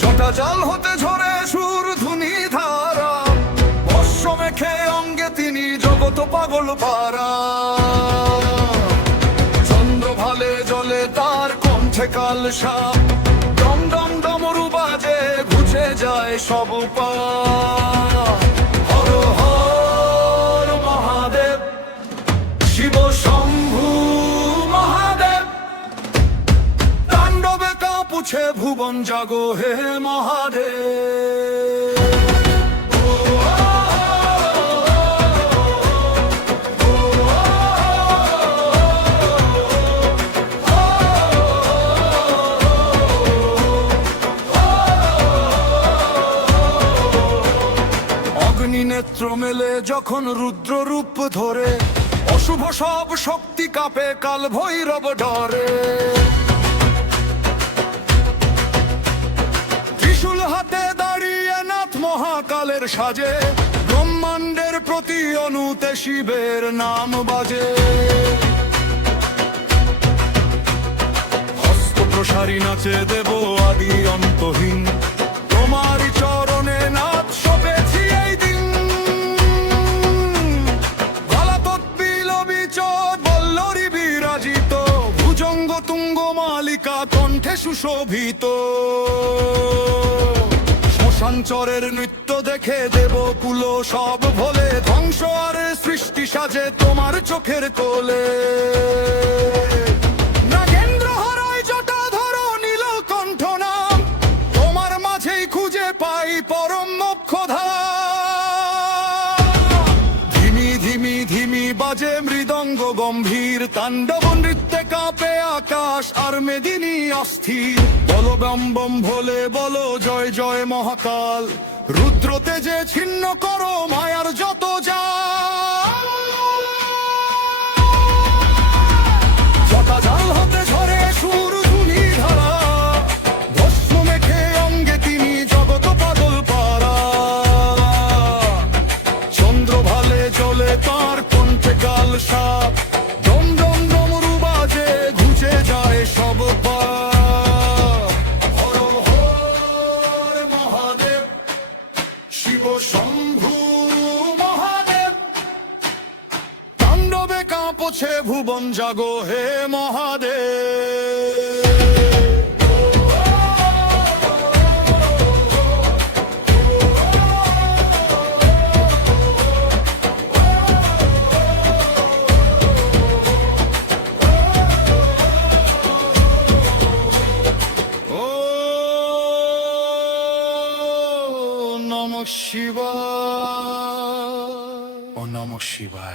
ছোটা জাল হতে ঝরে সুর ধুনি ধারা, বর্ষ মেখে অঙ্গে তিনি জগত পাগল পারা। চন্দ্র ভালে জলে তার কণ্ঠে কালসা, ডম ডম ডমরু বাজে ঘুচে যায় সব পা। হর হর মহাদেব, শিব শম্ভু মহাদেব, তাণ্ডবে কাঁপুছে ভুবন জাগো হে মহাদেব। নেত্র মেলে যখন রুদ্র রূপ ধরে, অশুভ সব শক্তি কাঁপে, কাল ভৈরব ডরে। ত্রিশূল হাতে দাঁড়িয়ে নাথ মহাকালের সাজে, ব্রহ্মাণ্ডের প্রতি অনুতে শিবের নাম বাজে। হস্ত প্রসারী নাচে দেব আদি অন্তহীন, তোমারই চরণে নাথ সপেছি এই দিন। বল্লরী বিরাজিত, ভুজঙ্গ তুঙ্গ মালিকা কণ্ঠে সুশোভিত। শ্মশানচরের নৃত্য দেখে দেব কুল সব ভোলে, ধ্বংস আর সৃষ্টি সাজে তোমার চোখের কোলে। নাগেন্দ্র হরায় জটা ধরো নীলকণ্ঠ নাম, তোমার মাঝেই খুঁজে পাই পরম মোক্ষধাম। ধিমি ধিমি ধিমি বাজে মৃদঙ্গ গম্ভীর, তাণ্ডব নৃত্যে কাঁপে আকাশ আর মেদিনী অস্থির। বলো বম বম ভোলে বলো জয় জয় মহাকাল, রুদ্র তেজে ছিন্ন করো মায়ার যত জাল। জটা জাল হতে ঝরে সুর ধুনি ধারা, ভস্ম মেখে অঙ্গে তিনি জগত পাগল পারা। চন্দ্র ভালে জলে তার কণ্ঠে কাল সাপ, ডম ডম ডমরু বাজে ঘুচে যায় সব পাপ। হর হর মহাদেব, শিব শম্ভু মহাদেব, তাণ্ডবে কাঁপছে ভুবন জাগো হে মহাদেব। নমঃ শিবায়, ও নমঃ শিবায়।